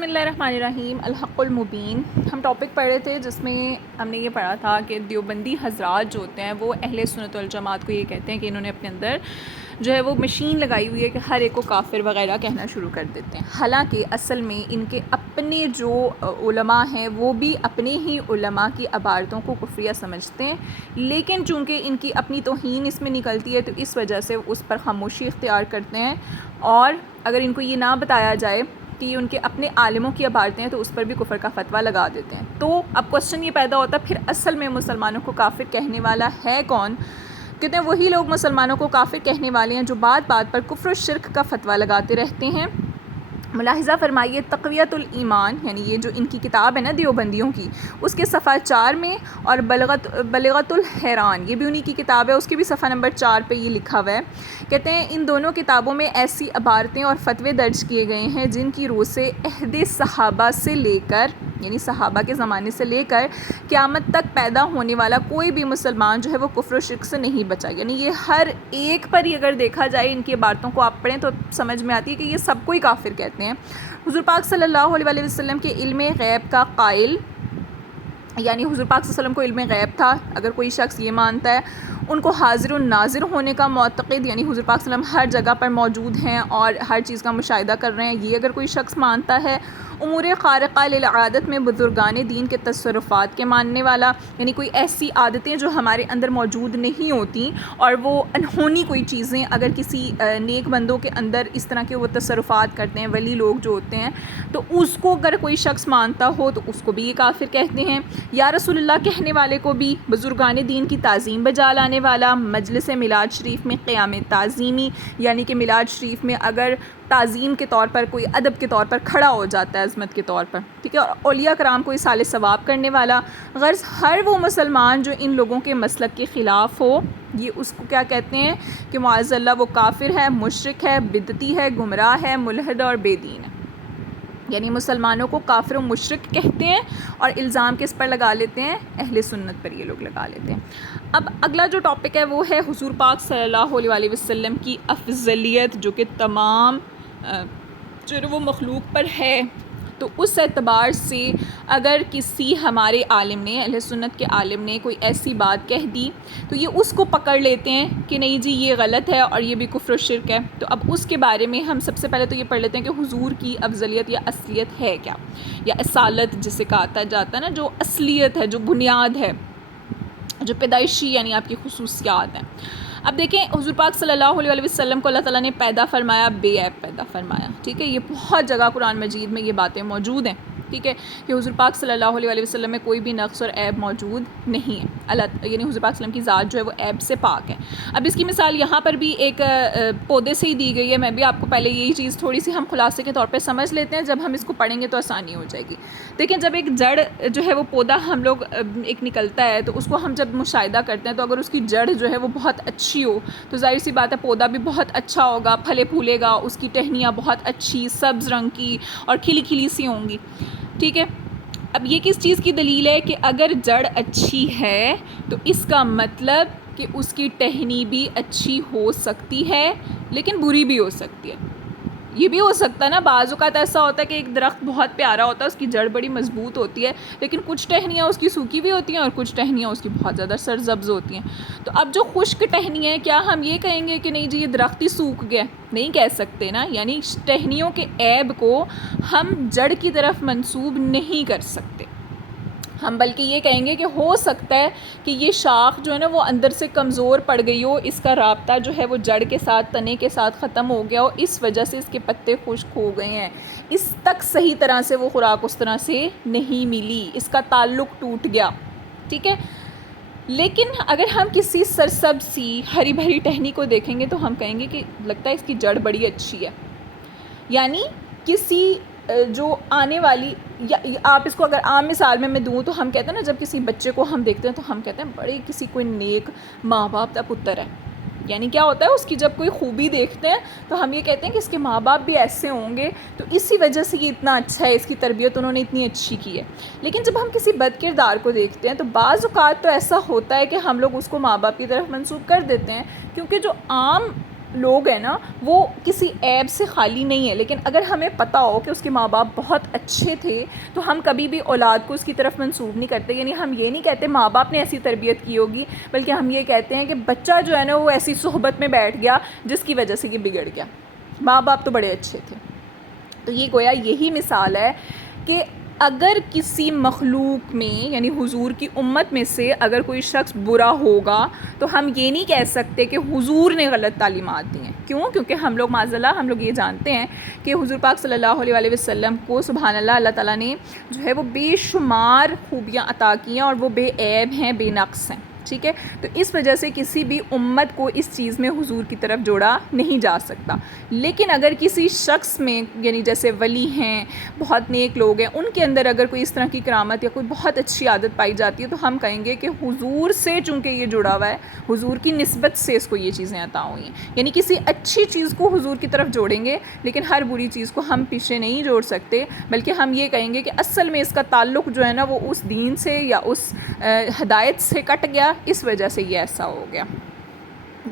بسم اللہ الرحمن الرحیم الحق المبین. ہم ٹاپک پڑھ رہے تھے جس میں ہم نے یہ پڑھا تھا کہ دیوبندی حضرات جو ہوتے ہیں وہ اہل سنت والجماعت کو یہ کہتے ہیں کہ انہوں نے اپنے اندر جو ہے وہ مشین لگائی ہوئی ہے کہ ہر ایک کو کافر وغیرہ کہنا شروع کر دیتے ہیں. حالانکہ اصل میں ان کے اپنے جو علماء ہیں وہ بھی اپنے ہی علماء کی عبارتوں کو کفریہ سمجھتے ہیں، لیکن چونکہ ان کی اپنی توہین اس میں نکلتی ہے تو اس وجہ سے اس پر خاموشی اختیار کرتے ہیں، اور اگر ان کو یہ نہ بتایا جائے کہ یہ ان کے اپنے عالموں کی عبارتیں ہیں تو اس پر بھی کفر کا فتویٰ لگا دیتے ہیں. تو اب کوسچن یہ پیدا ہوتا ہے پھر اصل میں مسلمانوں کو کافر کہنے والا ہے کون؟ کہتے ہیں وہی لوگ مسلمانوں کو کافر کہنے والے ہیں جو بات بات پر کفر و شرک کا فتویٰ لگاتے رہتے ہیں. ملاحظہ فرمائیے تقویۃ الایمان، یعنی یہ جو ان کی کتاب ہے نا دیوبندیوں کی، اس کے صفحہ 4 میں، اور بلغت الحیران یہ بھی انہی کی کتاب ہے، اس کے بھی صفحہ نمبر 4 پہ یہ لکھا ہوا ہے. کہتے ہیں ان دونوں کتابوں میں ایسی عبارتیں اور فتوے درج کیے گئے ہیں جن کی روح سے عہد صحابہ سے لے کر، یعنی صحابہ کے زمانے سے لے کر قیامت تک پیدا ہونے والا کوئی بھی مسلمان جو ہے وہ کفر و شرک سے نہیں بچا. یعنی یہ ہر ایک پر ہی اگر دیکھا جائے ان کی عبارتوں کو آپ پڑھیں تو سمجھ میں آتی ہے کہ یہ سب کو ہی کافر کہتے ہیں. حضور پاک صلی اللہ علیہ وسلم کے علم غیب کا قائل، یعنی حضور پاک صلی اللہ علیہ وسلم کو علم غیب تھا، اگر کوئی شخص یہ مانتا ہے. ان کو حاضر و ناظر ہونے کا معتقد، یعنی حضور پاک صلی اللہ علیہ وسلم ہر جگہ پر موجود ہیں اور ہر چیز کا مشاہدہ کر رہے ہیں، یہ اگر کوئی شخص مانتا ہے. امور خارقہ للعادت میں بزرگان دین کے تصرفات کے ماننے والا، یعنی کوئی ایسی عادتیں جو ہمارے اندر موجود نہیں ہوتی اور وہ انہونی کوئی چیزیں اگر کسی نیک بندوں کے اندر اس طرح کے وہ تصرفات کرتے ہیں، ولی لوگ جو ہوتے ہیں، تو اس کو اگر کوئی شخص مانتا ہو تو اس کو بھی یہ کافر کہتے ہیں. یا رسول اللہ کہنے والے کو بھی، بزرگان دین کی تعظیم بجا لانے والا، مجلس میلاد شریف میں قیام تعظیمی، یعنی کہ میلاد شریف میں اگر تعظیم کے طور پر کوئی ادب کے طور پر کھڑا ہو جاتا ہے عظمت کے طور پر، ٹھیک ہے، اور اولیاء کرام کو اصال ثواب کرنے والا. غرض ہر وہ مسلمان جو ان لوگوں کے مسلک کے خلاف ہو، یہ اس کو کیا کہتے ہیں کہ معاذ اللہ وہ کافر ہے، مشرک ہے، بدعتی ہے، گمراہ ہے، ملحد اور بے دین ہے. یعنی مسلمانوں کو کافر و مشرک کہتے ہیں اور الزام کس پر لگا لیتے ہیں؟ اہل سنت پر یہ لوگ لگا لیتے ہیں. اب اگلا جو ٹاپک ہے وہ ہے حضور پاک صلی اللہ علیہ وسلم کی افضلیت، جو کہ تمام جو وہ مخلوق پر ہے. تو اس اعتبار سے اگر کسی ہمارے عالم نے، اہل سنت کے عالم نے کوئی ایسی بات کہہ دی تو یہ اس کو پکڑ لیتے ہیں کہ نہیں جی یہ غلط ہے اور یہ بھی کفر و شرک ہے. تو اب اس کے بارے میں ہم سب سے پہلے تو یہ پڑھ لیتے ہیں کہ حضور کی افضلیت یا اصلیت ہے کیا، یا اصالت جسے کہا جاتا ہے نا، جو اصلیت ہے، جو بنیاد ہے، جو پیدائشی یعنی آپ کی خصوصیات ہیں. اب دیکھیں حضور پاک صلی اللہ علیہ وسلم کو اللہ تعالیٰ نے پیدا فرمایا، بے عیب پیدا فرمایا. ٹھیک ہے، یہ بہت جگہ قرآن مجید میں یہ باتیں موجود ہیں. ٹھیک ہے، کہ حضور پاک صلی اللہ علیہ وسلم میں کوئی بھی نقص اور عیب موجود نہیں ہے. اللہ یعنی حضور پاک صلی اللہ علیہ وسلم کی ذات جو ہے وہ عیب سے پاک ہے. اب اس کی مثال یہاں پر بھی ایک پودے سے ہی دی گئی ہے. میں بھی آپ کو پہلے یہی چیز تھوڑی سی ہم خلاصے کے طور پہ سمجھ لیتے ہیں، جب ہم اس کو پڑھیں گے تو آسانی ہو جائے گی. دیکھیں جب ایک جڑ جو ہے وہ پودا ہم لوگ ایک نکلتا ہے تو اس کو ہم جب مشاہدہ کرتے ہیں تو اگر اس کی جڑ جو ہے وہ بہت اچھی ہو تو ظاہر سی بات ہے پودا بھی بہت اچھا ہوگا، پھلے پھولے گا، اس کی ٹہنیاں بہت اچھی سبز رنگ کی اور کھلی کھلی سی ہوں گی. ٹھیک ہے، اب یہ کس چیز کی دلیل ہے کہ اگر جڑ اچھی ہے تو اس کا مطلب کہ اس کی ٹہنی بھی اچھی ہو سکتی ہے لیکن بری بھی ہو سکتی ہے. یہ بھی ہو سکتا ہے نا، بعض اوقات ایسا ہوتا ہے کہ ایک درخت بہت پیارا ہوتا ہے، اس کی جڑ بڑی مضبوط ہوتی ہے لیکن کچھ ٹہنیاں اس کی سوکھی بھی ہوتی ہیں اور کچھ ٹہنیاں اس کی بہت زیادہ سرسبز ہوتی ہیں. تو اب جو خشک ٹہنیاں ہیں، کیا ہم یہ کہیں گے کہ نہیں جی یہ درخت ہی سوکھ گیا؟ نہیں کہہ سکتے نا. یعنی ٹہنیوں کے عیب کو ہم جڑ کی طرف منسوب نہیں کر سکتے، ہم بلکہ یہ کہیں گے کہ ہو سکتا ہے کہ یہ شاخ جو ہے نا وہ اندر سے کمزور پڑ گئی ہو، اس کا رابطہ جو ہے وہ جڑ کے ساتھ، تنے کے ساتھ ختم ہو گیا ہو، اس وجہ سے اس کے پتے خشک ہو گئے ہیں، اس تک صحیح طرح سے وہ خوراک اس طرح سے نہیں ملی، اس کا تعلق ٹوٹ گیا. ٹھیک ہے، لیکن اگر ہم کسی سرسبز سی ہری بھری ٹہنی کو دیکھیں گے تو ہم کہیں گے کہ لگتا ہے اس کی جڑ بڑی اچھی ہے. یعنی کسی جو آنے والی، یا آپ اس کو اگر عام مثال میں دوں تو ہم کہتے ہیں نا جب کسی بچے کو ہم دیکھتے ہیں تو ہم کہتے ہیں بڑے کسی کوئی نیک ماں باپ کا پتر ہے. یعنی کیا ہوتا ہے، اس کی جب کوئی خوبی دیکھتے ہیں تو ہم یہ کہتے ہیں کہ اس کے ماں باپ بھی ایسے ہوں گے تو اسی وجہ سے یہ اتنا اچھا ہے، اس کی تربیت انہوں نے اتنی اچھی کی ہے. لیکن جب ہم کسی بد کردار کو دیکھتے ہیں تو بعض اوقات تو ایسا ہوتا ہے کہ ہم لوگ اس کو ماں باپ کی طرف منسوب کر دیتے ہیں، کیونکہ جو عام لوگ ہیں نا وہ کسی عیب سے خالی نہیں ہے، لیکن اگر ہمیں پتہ ہو کہ اس کے ماں باپ بہت اچھے تھے تو ہم کبھی بھی اولاد کو اس کی طرف منسوب نہیں کرتے. یعنی ہم یہ نہیں کہتے ماں باپ نے ایسی تربیت کی ہوگی، بلکہ ہم یہ کہتے ہیں کہ بچہ جو ہے نا وہ ایسی صحبت میں بیٹھ گیا جس کی وجہ سے یہ بگڑ گیا، ماں باپ تو بڑے اچھے تھے. تو یہ گویا یہی مثال ہے کہ اگر کسی مخلوق میں یعنی حضور کی امت میں سے اگر کوئی شخص برا ہوگا تو ہم یہ نہیں کہہ سکتے کہ حضور نے غلط تعلیمات دی ہیں. کیوں؟ کیونکہ ہم لوگ معذاللہ ہم لوگ یہ جانتے ہیں کہ حضور پاک صلی اللہ علیہ وآلہ وسلم کو سبحان اللہ اللہ تعالیٰ نے جو ہے وہ بے شمار خوبیاں عطا کی ہیں اور وہ بے عیب ہیں، بے نقص ہیں. ٹھیک ہے، تو اس وجہ سے کسی بھی امت کو اس چیز میں حضور کی طرف جوڑا نہیں جا سکتا. لیکن اگر کسی شخص میں یعنی جیسے ولی ہیں، بہت نیک لوگ ہیں، ان کے اندر اگر کوئی اس طرح کی کرامت یا کوئی بہت اچھی عادت پائی جاتی ہے تو ہم کہیں گے کہ حضور سے چونکہ یہ جڑا ہوا ہے، حضور کی نسبت سے اس کو یہ چیزیں عطا ہوئی ہیں. یعنی کسی اچھی چیز کو حضور کی طرف جوڑیں گے، لیکن ہر بری چیز کو ہم پیچھے نہیں جوڑ سکتے، بلکہ ہم یہ کہیں گے کہ اصل میں اس کا تعلق جو ہے نا وہ اس دین سے یا اس ہدایت سے کٹ گیا، اس وجہ سے یہ ایسا ہو گیا.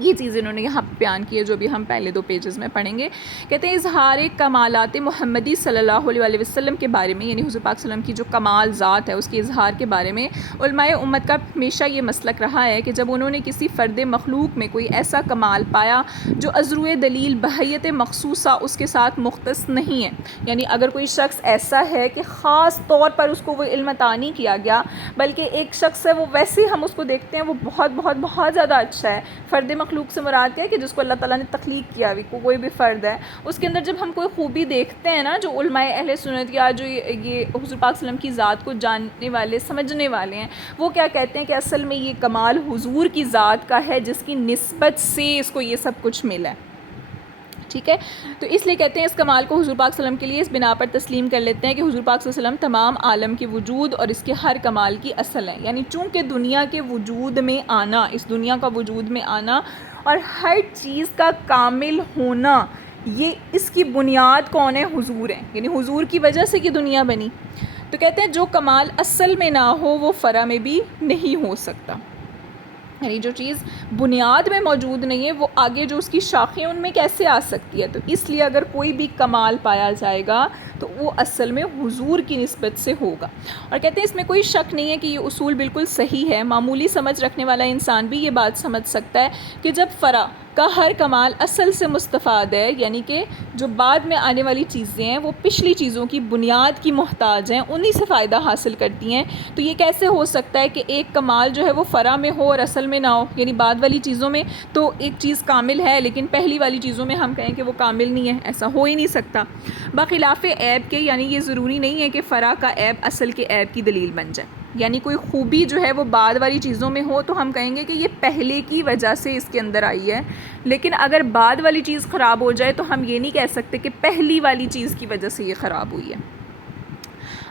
یہ چیز انہوں نے یہاں بیان کی ہے جو بھی ہم پہلے 2 پیجز میں پڑھیں گے. کہتے ہیں اظہار کمالات محمدی صلی اللہ علیہ وسلم کے بارے میں، یعنی حضور پاک صلی اللہ علیہ وسلم کی جو کمال ذات ہے اس کے اظہار کے بارے میں علماء امت کا ہمیشہ یہ مسلک رہا ہے کہ جب انہوں نے کسی فرد مخلوق میں کوئی ایسا کمال پایا جو از روئے دلیل بحیت مخصوصہ اس کے ساتھ مختص نہیں ہے، یعنی اگر کوئی شخص ایسا ہے کہ خاص طور پر اس کو وہ علم عطا نہیں کیا گیا، بلکہ ایک شخص ہے وہ ویسے ہم اس کو دیکھتے ہیں وہ بہت بہت بہت زیادہ اچھا ہے. فرد مخلوق سے مراد کیا ہے کہ جس کو اللہ تعالیٰ نے تخلیق کیا ہوئی کوئی بھی فرد ہے، اس کے اندر جب ہم کوئی خوبی دیکھتے ہیں نا، جو علماء اہل سنت یا جو یہ حضور پاک صلی اللہ علیہ وسلم کی ذات کو جاننے والے سمجھنے والے ہیں، وہ کیا کہتے ہیں کہ اصل میں یہ کمال حضور کی ذات کا ہے جس کی نسبت سے اس کو یہ سب کچھ ملا ہے. ٹھیک ہے، تو اس لیے کہتے ہیں اس کمال کو حضور پاک صلی اللہ علیہ وسلم کے لیے اس بنا پر تسلیم کر لیتے ہیں کہ حضور پاک صلی اللہ علیہ وسلم تمام عالم کے وجود اور اس کے ہر کمال کی اصل ہے. یعنی چونکہ دنیا کے وجود میں آنا، اس دنیا کا وجود میں آنا اور ہر چیز کا کامل ہونا، یہ اس کی بنیاد کون ہے؟ حضور ہیں. یعنی حضور کی وجہ سے کہ دنیا بنی. تو کہتے ہیں جو کمال اصل میں نہ ہو وہ فرع میں بھی نہیں ہو سکتا. یعنی جو چیز بنیاد میں موجود نہیں ہے وہ آگے جو اس کی شاخیں ان میں کیسے آ سکتی ہے؟ تو اس لیے اگر کوئی بھی کمال پایا جائے گا تو وہ اصل میں حضور کی نسبت سے ہوگا. اور کہتے ہیں اس میں کوئی شک نہیں ہے کہ یہ اصول بالکل صحیح ہے. معمولی سمجھ رکھنے والا انسان بھی یہ بات سمجھ سکتا ہے کہ جب فرع کا ہر کمال اصل سے مستفاد ہے، یعنی کہ جو بعد میں آنے والی چیزیں ہیں وہ پچھلی چیزوں کی بنیاد کی محتاج ہیں، انہی سے فائدہ حاصل کرتی ہیں، تو یہ کیسے ہو سکتا ہے کہ ایک کمال جو ہے وہ فرع میں ہو اور اصل میں نہ ہو؟ یعنی بعد والی چیزوں میں تو ایک چیز کامل ہے لیکن پہلی والی چیزوں میں ہم کہیں کہ وہ کامل نہیں ہے، ایسا ہو ہی نہیں سکتا. بخلاف عیب کے، یعنی یہ ضروری نہیں ہے کہ فرع کا عیب اصل کے عیب کی دلیل بن جائے. یعنی کوئی خوبی جو ہے وہ بعد والی چیزوں میں ہو تو ہم کہیں گے کہ یہ پہلے کی وجہ سے اس کے اندر آئی ہے، لیکن اگر بعد والی چیز خراب ہو جائے تو ہم یہ نہیں کہہ سکتے کہ پہلی والی چیز کی وجہ سے یہ خراب ہوئی ہے.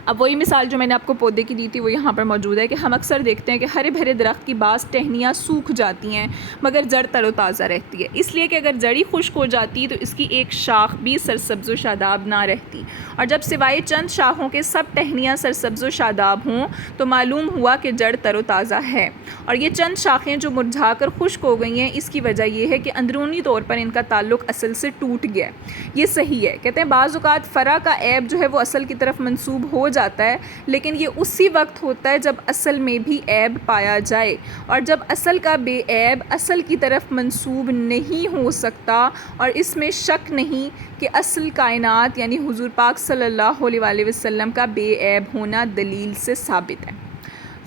اب وہی مثال جو میں نے آپ کو پودے کی دی تھی وہ یہاں پر موجود ہے کہ ہم اکثر دیکھتے ہیں کہ ہرے بھرے درخت کی بعض ٹہنیاں سوکھ جاتی ہیں مگر جڑ تر و تازہ رہتی ہے، اس لیے کہ اگر جڑ ہی خشک ہو جاتی تو اس کی ایک شاخ بھی سرسبز و شاداب نہ رہتی، اور جب سوائے چند شاخوں کے سب ٹہنیاں سرسبز و شاداب ہوں تو معلوم ہوا کہ جڑ تر و تازہ ہے. اور یہ چند شاخیں جو مرجھا کر خشک ہو گئی ہیں اس کی وجہ یہ ہے کہ اندرونی طور پر ان کا تعلق اصل سے ٹوٹ گیا ہے. یہ صحیح ہے. کہتے ہیں بعض اوقات فرع کا عیب جو ہے وہ اصل کی طرف منسوب ہو جاتا ہے، لیکن یہ اسی وقت ہوتا ہے جب اصل میں بھی عیب پایا جائے، اور جب اصل کا بے عیب اصل کی طرف منسوب نہیں ہو سکتا. اور اس میں شک نہیں کہ اصل کائنات یعنی حضور پاک صلی اللہ علیہ وسلم کا بے عیب ہونا دلیل سے ثابت ہے.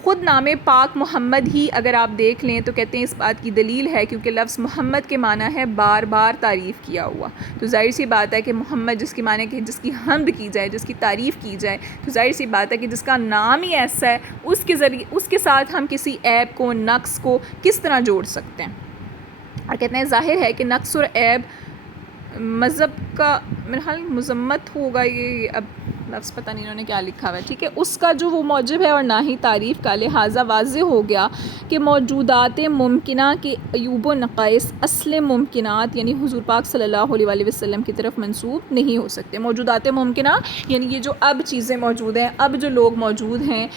خود نام پاک محمد ہی اگر آپ دیکھ لیں تو کہتے ہیں اس بات کی دلیل ہے، کیونکہ لفظ محمد کے معنی ہے بار بار تعریف کیا ہوا. تو ظاہر سی بات ہے کہ محمد جس کی معنی کہ جس کی حمد کی جائے، جس کی تعریف کی جائے، تو ظاہر سی بات ہے کہ جس کا نام ہی ایسا ہے اس کے ذریعے اس کے ساتھ ہم کسی عیب کو، نقص کو کس طرح جوڑ سکتے ہیں. اور کہتے ہیں ظاہر ہے کہ نقص اور عیب مذہب کا میرے خیال مذمت ہوگا، یہ اب لفظ پتہ نہیں انہوں نے کیا لکھا ہوا ہے، ٹھیک ہے، اس کا جو وہ موجب ہے اور نہ ہی تعریف کا، لہٰذا واضح ہو گیا کہ موجودات ممکنہ کے عیوب و نقائص اصل ممکنات یعنی حضور پاک صلی اللہ علیہ وسلم کی طرف منسوب نہیں ہو سکتے. موجودات ممکنہ یعنی یہ جو اب چیزیں موجود ہیں، اب جو لوگ موجود ہیں،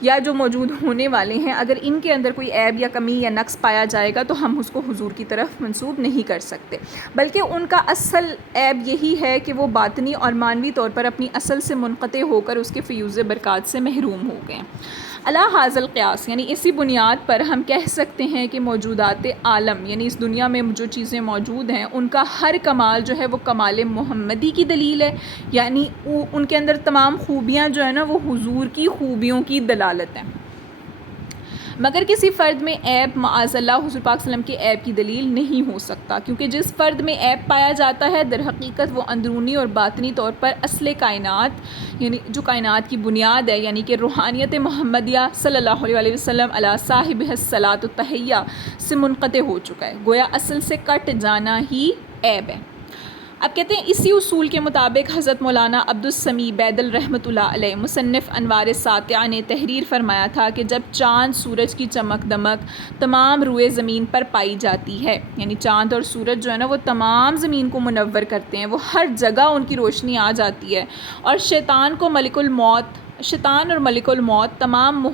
یا جو موجود ہونے والے ہیں، اگر ان کے اندر کوئی عیب یا کمی یا نقص پایا جائے گا تو ہم اس کو حضور کی طرف منسوب نہیں کر سکتے، بلکہ ان کا اصل عیب یہی ہے کہ وہ باطنی اور معنوی طور پر اپنی اصل سے منقطع ہو کر اس کے فیوز برکات سے محروم ہو گئے۔ علی ھذا القیاس، یعنی اسی بنیاد پر ہم کہہ سکتے ہیں کہ موجودات عالم، یعنی اس دنیا میں جو چیزیں موجود ہیں ان کا ہر کمال جو ہے وہ کمال محمدی کی دلیل ہے، یعنی ان کے اندر تمام خوبیاں جو ہیں نا وہ حضور کی خوبیوں کی دلالت ہیں، مگر کسی فرد میں عیب معاذ اللہ حضور پاک صلی اللہ علیہ وسلم کے عیب کی دلیل نہیں ہو سکتا، کیونکہ جس فرد میں عیب پایا جاتا ہے در حقیقت وہ اندرونی اور باطنی طور پر اصل کائنات، یعنی جو کائنات کی بنیاد ہے، یعنی کہ روحانیت محمدیہ صلی اللہ علیہ وسلم علی صاحبہ الصلاۃ والتحیہ سے منقطع ہو چکا ہے، گویا اصل سے کٹ جانا ہی عیب ہے۔ اب کہتے ہیں اسی اصول کے مطابق حضرت مولانا عبدالسمیع بیدل رحمۃ اللہ علیہ مصنف انوار ساطعہ نے تحریر فرمایا تھا کہ جب چاند سورج کی چمک دمک تمام روئے زمین پر پائی جاتی ہے، یعنی چاند اور سورج جو ہے نا وہ تمام زمین کو منور کرتے ہیں، وہ ہر جگہ ان کی روشنی آ جاتی ہے، اور شیطان اور ملک الموت تمام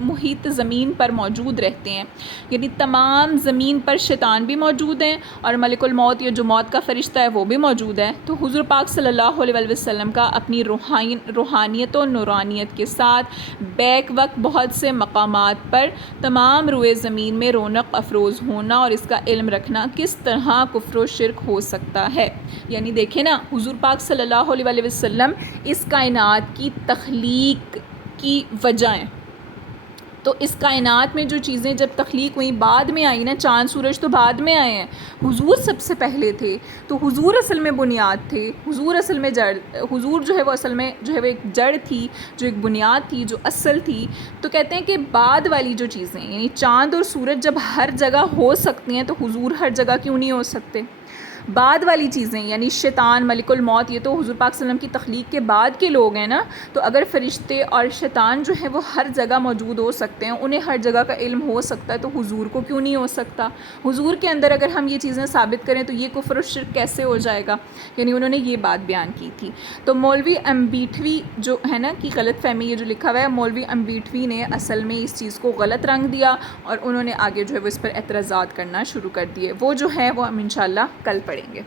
محیط زمین پر موجود رہتے ہیں، یعنی تمام زمین پر شیطان بھی موجود ہیں اور ملک الموت یا جو موت کا فرشتہ ہے وہ بھی موجود ہے، تو حضور پاک صلی اللہ علیہ وسلم کا اپنی روحانیت و نورانیت کے ساتھ بیک وقت بہت سے مقامات پر تمام روئے زمین میں رونق افروز ہونا اور اس کا علم رکھنا کس طرح کفر و شرک ہو سکتا ہے۔ یعنی دیکھیں نا، حضور پاک صلی اللہ علیہ وسلم اس کائنات کی تخلیق کی وجہ ہیں، تو اس کائنات میں جو چیزیں جب تخلیق ہوئیں بعد میں آئی نا، چاند سورج تو بعد میں آئے ہیں، حضور سب سے پہلے تھے، تو حضور اصل میں بنیاد تھے، حضور اصل میں جڑ، حضور جو ہے وہ اصل میں جو ہے وہ ایک جڑ تھی، جو ایک بنیاد تھی، جو اصل تھی۔ تو کہتے ہیں کہ بعد والی جو چیزیں، یعنی چاند اور سورج جب ہر جگہ ہو سکتی ہیں تو حضور ہر جگہ کیوں نہیں ہو سکتے؟ بعد والی چیزیں یعنی شیطان، ملک الموت، یہ تو حضور پاک صلی اللہ علیہ وسلم کی تخلیق کے بعد کے لوگ ہیں نا، تو اگر فرشتے اور شیطان جو ہے وہ ہر جگہ موجود ہو سکتے ہیں، انہیں ہر جگہ کا علم ہو سکتا ہے، تو حضور کو کیوں نہیں ہو سکتا؟ حضور کے اندر اگر ہم یہ چیزیں ثابت کریں تو یہ کفر و شرک کیسے ہو جائے گا؟ یعنی انہوں نے یہ بات بیان کی تھی۔ تو مولوی امبیٹوی جو ہے نا کی غلط فہمی، یہ جو لکھا ہوا ہے، مولوی امبیٹوی نے اصل میں اس چیز کو غلط رنگ دیا اور انہوں نے آگے جو ہے وہ اس پر اعتراضات کرنا شروع کر دیے، وہ جو ہے وہ ہم انشاءاللہ کل پڑھیں گے۔